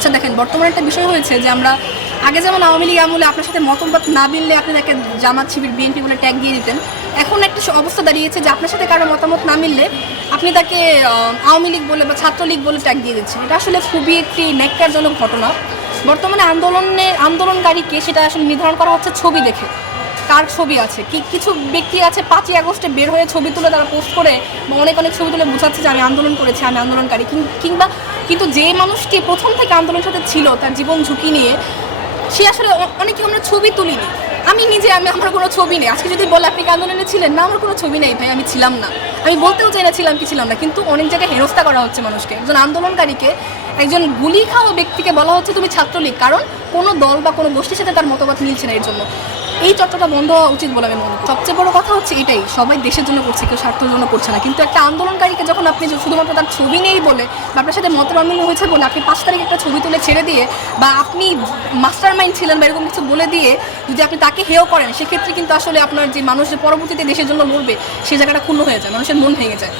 আচ্ছা দেখেন, বর্তমানে একটা বিষয় হয়েছে যে আমরা, আগে যেমন আওয়ামী লীগ আমলে আপনার সাথে মতামত না মিললে আপনি তাকে জামাত শিবির, বিএনপি বলে ট্যাগ দিয়ে দিতেন। এখন একটা অবস্থা দাঁড়িয়েছে যে আপনার সাথে কারও মতামত না মিললে আপনি তাকে আওয়ামী লীগ বলে বা ছাত্রলীগ বলে ট্যাগ দিয়ে দিচ্ছেন। এটা আসলে খুবই একটি ন্যাক্কারজনক ঘটনা। বর্তমানে আন্দোলনে, আন্দোলনকারীকে সেটা আসলে নির্ধারণ করা হচ্ছে ছবি দেখে। কার ছবি আছে? কি কিছু ব্যক্তি আছে পাঁচই আগস্টে বের হয়ে ছবি তুলে তারা পোস্ট করে অনেক অনেক ছবি তুলে বোঝাচ্ছে যে আমি আন্দোলন করেছি, আমি আন্দোলনকারী। কিংবা কিন্তু যে মানুষটি প্রথম থেকে আন্দোলনের সাথে ছিল, তার জীবন ঝুঁকি নিয়ে, সে আসলে অনেকে আমরা ছবি তুলিনি। আমি নিজে, আমি, আমার কোনো ছবি নেই। আজকে যদি বলে আপনি আন্দোলনে ছিলেন? না, আমার কোনো ছবি নেই ভাই, আমি ছিলাম না। আমি বলতেও চাই না ছিলাম কি ছিলাম না, কিন্তু অনেক জায়গায় হেনস্থা করা হচ্ছে মানুষকে। একজন আন্দোলনকারীকে, একজন গুলি খাওয়া ব্যক্তিকে বলা হচ্ছে তুমি ছাত্রলীগ, কারণ কোনো দল বা কোনো গোষ্ঠীর সাথে তার মতবাদ মিলছে না এর জন্য। এই চর্চাটা বন্ধ হওয়া উচিত বলে আমি মনে করি। সবচেয়ে বড় কথা হচ্ছে এটাই, সবাই দেশের জন্য করছে, কেউ স্বার্থের জন্য করছে না। কিন্তু একটা আন্দোলনকারীকে যখন আপনি শুধুমাত্র তার ছবি নেই বলে বা আপনার সাথে মত হয়েছে বলে আপনি পাঁচ তারিখে একটা ছবি তুলে ছেড়ে দিয়ে বা আপনি মাস্টার মাইন্ড ছিলেন বা এরকম কিছু বলে দিয়ে যদি আপনি তাকে হেও করেন, সেক্ষেত্রে কিন্তু আসলে আপনার যে মানুষ যে পরবর্তীতে দেশের জন্য লড়বে সেই জায়গাটা ক্ষুণ্ণ হয়ে যায়, মানুষের মন ভেঙে যায়।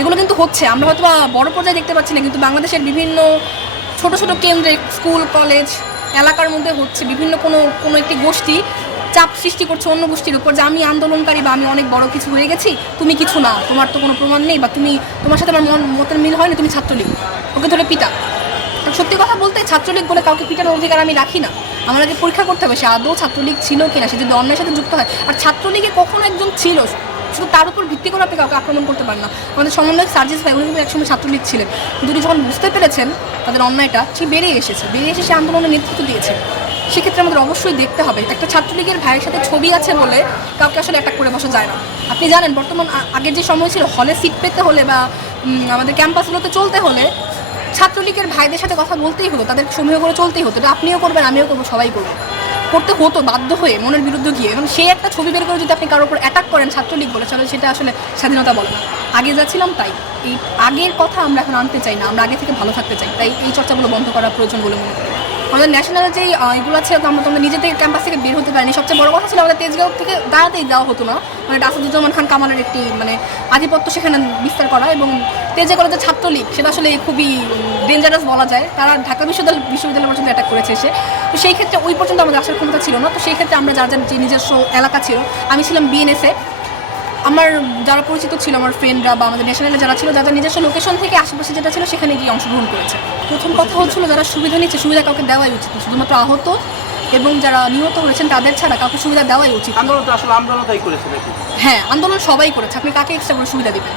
এগুলো কিন্তু হচ্ছে। আমরা হয়তো বড় পর্যায়ে দেখতে পাচ্ছি না, কিন্তু বাংলাদেশের বিভিন্ন ছোট ছোট কেন্দ্রে, স্কুল, কলেজ এলাকার মধ্যে হচ্ছে বিভিন্ন কোনো কোনো একটি গোষ্ঠী চাপ সৃষ্টি করছে অন্য গোষ্ঠীর উপর যে আমি আন্দোলনকারী বা আমি অনেক বড় কিছু হয়ে গেছি, তুমি কিছু না, তোমার তো কোনো প্রমাণ নেই বা তুমি, তোমার সাথে আমার মতের মিল হয়নি, তুমি ছাত্রলীগ। ওকে ধরে আর সত্যি কথা বলতে ছাত্রলীগ বলে কাউকে পিটানোর অধিকার আমি রাখি না। আমার আগে পরীক্ষা করতে হবে সে আদৌ ছাত্রলীগ ছিল কিনা, সে যদি অন্যের সাথে যুক্ত হয়। আর ছাত্রলীগে কখনো একজন ছিল শুধু তার উপর ভিত্তি করে আপনি কাউকে আক্রমণ করতে পারেন না। আমাদের সমন্বয়ক সার্জিস ভাই উনি কিন্তু একসময় ছাত্রলীগ ছিলেন। কিন্তু উনি যখন বুঝতে পেরেছেন তাদের অন্যায়টা সে বেরিয়ে এসেছে। বেরিয়ে এসে সে আন্দোলনের নেতৃত্ব দিয়েছে। সেক্ষেত্রে আমাদের অবশ্যই দেখতে হবে, একটা ছাত্রলীগের ভাইয়ের সাথে ছবি আছে বলে কাউকে আসলে অ্যাটাক করে বসা যায় না। আপনি জানেন, বর্তমান আগের যে সময় ছিল, হলে সিট পেতে হলে বা আমাদের ক্যাম্পাসগুলোতে চলতে হলে ছাত্রলীগের ভাইদের সাথে কথা বলতেই হতো, তাদের সমীহ করে চলতেই হতো। এটা আপনিও করবেন, আমিও করব, সবাই করব। করতে হতো, বাধ্য হয়ে, মনের বিরুদ্ধে গিয়ে। এবং সেই একটা ছবি বের করে যদি আপনি কারোর উপর অ্যাটাক করেন ছাত্রলীগ বলে চলে সেটা আসলে স্বাধীনতা বলে না। আগে যাচ্ছিলাম তাই। এই আগের কথা আমরা এখন আনতে চাই না, আমরা আগে থেকে ভালো থাকতে চাই। তাই এই চর্চাগুলো বন্ধ করা প্রয়োজন বলে মনে করি। আমাদের ন্যাশনাল আহ, এগুলো আছে আমরা তো আমরা নিজে থেকে ক্যাম্পাস থেকে বের হতে পারিনি। সবচেয়ে বড় কথা ছিল আমাদের তেজগাঁও থেকে দাঁড়াতেই দেওয়া হতো না। মানে আসাদুজ্জামান খান কামালের একটি মানে আধিপত্য সেখানে বিস্তার করা এবং তেজগাঁও কলেজের ছাত্রলীগ সেটা আসলে খুবই ডেঞ্জারাস বলা যায়। তারা ঢাকা বিশ্ববিদ্যালয় বিশ্ববিদ্যালয় পর্যন্ত অ্যাটাক করেছে সে তো সেই ক্ষেত্রে ওই পর্যন্ত আমাদের আসার ক্ষমতা ছিল না। তো সেই ক্ষেত্রে আমরা যার যার যে নিজস্ব এলাকা ছিল আমি ছিলাম বিএনএসএ আমার যারা পরিচিত ছিল আমার ফ্রেন্ডরা বা আমাদের ন্যাশনালে যারা ছিল যাদের নিজস্ব লোকেশন থেকে আশেপাশে যেটা ছিল সেখানে গিয়ে অংশগ্রহণ করেছে। প্রথম কথা হচ্ছিল যারা সুবিধা নিচ্ছে সুবিধা কাউকে দেওয়াই উচিত শুধুমাত্র আহত এবং যারা নিহত হয়েছেন তাদের ছাড়া কাউকে সুবিধা দেওয়াই উচিত আন্দোলন তো আসলে করেছে নাকি? হ্যাঁ আন্দোলন সবাই করেছে। আপনি কাকে এক্সট্রা করে সুবিধা দিবেন?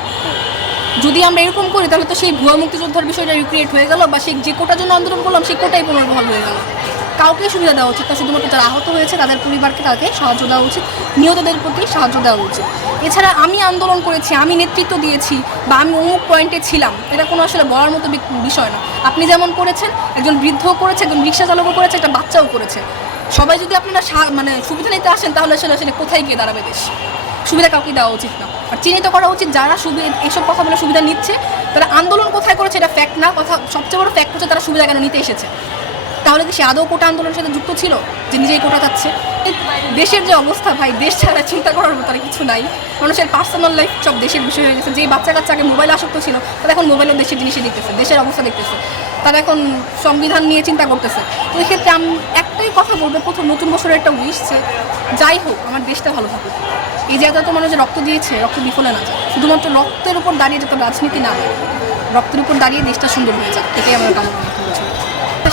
যদি আমরা এরকম করি তাহলে তো সেই ভুয়া মুক্তিযোদ্ধার বিষয়টা রিক্রিয়েট হয়ে গেল বা সেই যে কোটার জন্য আন্দোলন করলাম সেই কোটাই পুনর্বহাল হয়ে গেল। কাউকে সুবিধা দেওয়া উচিত না, শুধুমাত্র যারা আহত হয়েছে, তাদের পরিবারকে তাকে সাহায্য দেওয়া উচিত, নিহতদের প্রতি সাহায্য দেওয়া উচিত। এছাড়া আমি আন্দোলন করেছি, আমি নেতৃত্ব দিয়েছি বা আমি অমুক পয়েন্টে ছিলাম, এটা কোনো আসলে বলার মতো বিষয় না। আপনি যেমন করেছেন, একজন বৃদ্ধও করেছে, একজন রিক্সা চালকও করেছে, একটা বাচ্চাও করেছে। সবাই যদি আপনারা মানে সুবিধা নিতে আসেন, তাহলে আসলে আসলে কোথায় গিয়ে দাঁড়াবে দেশ? সুবিধা কাউকে দেওয়া উচিত না। আর চিহ্নিত করা উচিত, যারা সুবিধা এসব কথা বলে সুবিধা নিচ্ছে, তারা আন্দোলন কোথায় করেছে, এটা ফ্যাক্ট না, কথা সবচেয়ে বড় ফ্যাক্ট হচ্ছে তারা সুবিধা কেন নিতে এসেছে। তাহলে কি সে আদৌ কোটা আন্দোলনের সাথে যুক্ত ছিল? যে নিজেই কোটা যাচ্ছে দেশের যে অবস্থা ভাই, দেশ ছাড়া চিন্তা করার মতো কিছু নাই। মানুষের পার্সোনাল লাইফ সব দেশের বিষয় হয়ে গেছে। যেই বাচ্চা কাচ্চা আগে মোবাইল আসক্ত ছিল, তারা এখন মোবাইলের দেশের জিনিসই দেখতেছে, দেশের অবস্থা দেখতেছে। তারা এখন সংবিধান নিয়ে চিন্তা করতেছে। তো এই ক্ষেত্রে আমি একটাই কথা বলব, প্রথম নতুন বছরের একটা উইশ যাই হোক, আমার দেশটা ভালো থাকুক। এই যে এত মানুষ রক্ত দিয়েছে, রক্ত বিফলে না যায়। শুধুমাত্র রক্তের উপর দাঁড়িয়ে যত রাজনীতি না রক্তের উপর দাঁড়িয়ে দেশটা সুন্দর হয়ে যায় এটাই আমার কামনা।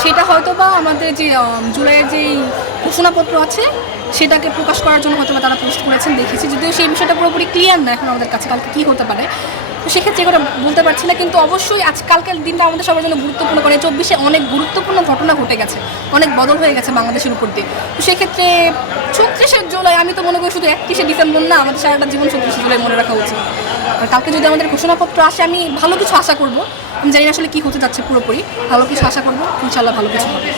সেটা হয়তো বা আমাদের যে জুলাইয়ের যে ঘোষণাপত্র আছে, সেটাকে প্রকাশ করার জন্য হয়তো তারা পোস্ট করেছেন, দেখেছি। যদিও সেই বিষয়টা পুরোপুরি ক্লিয়ার না এখন আমাদের কাছে, কালকে কী হতে পারে। তো সেক্ষেত্রে এগুলো বলতে পারছি না, কিন্তু অবশ্যই আজকালকার দিনটা আমাদের সবার জন্য গুরুত্বপূর্ণ করে, চব্বিশে অনেক গুরুত্বপূর্ণ ঘটনা ঘটে গেছে, অনেক বদল হয়ে গেছে বাংলাদেশের উপর দিয়ে। তো সেক্ষেত্রে ছত্রিশে জুলাই, আমি তো মনে করি শুধু একত্রিশে ডিসেম্বর না, আমাদের সারাটা জীবন ছত্রিশে জুলাই মনে রাখা উচিত। আর কালকে যদি আমাদের ঘোষণাপত্র আসে, আমি ভালো কিছু আশা করব। আমি জানি আসলে কী হতে যাচ্ছে পুরোপুরি। ভালো কিছু আশা করব ইনশাল্লাহ ভালো কিছু হবে।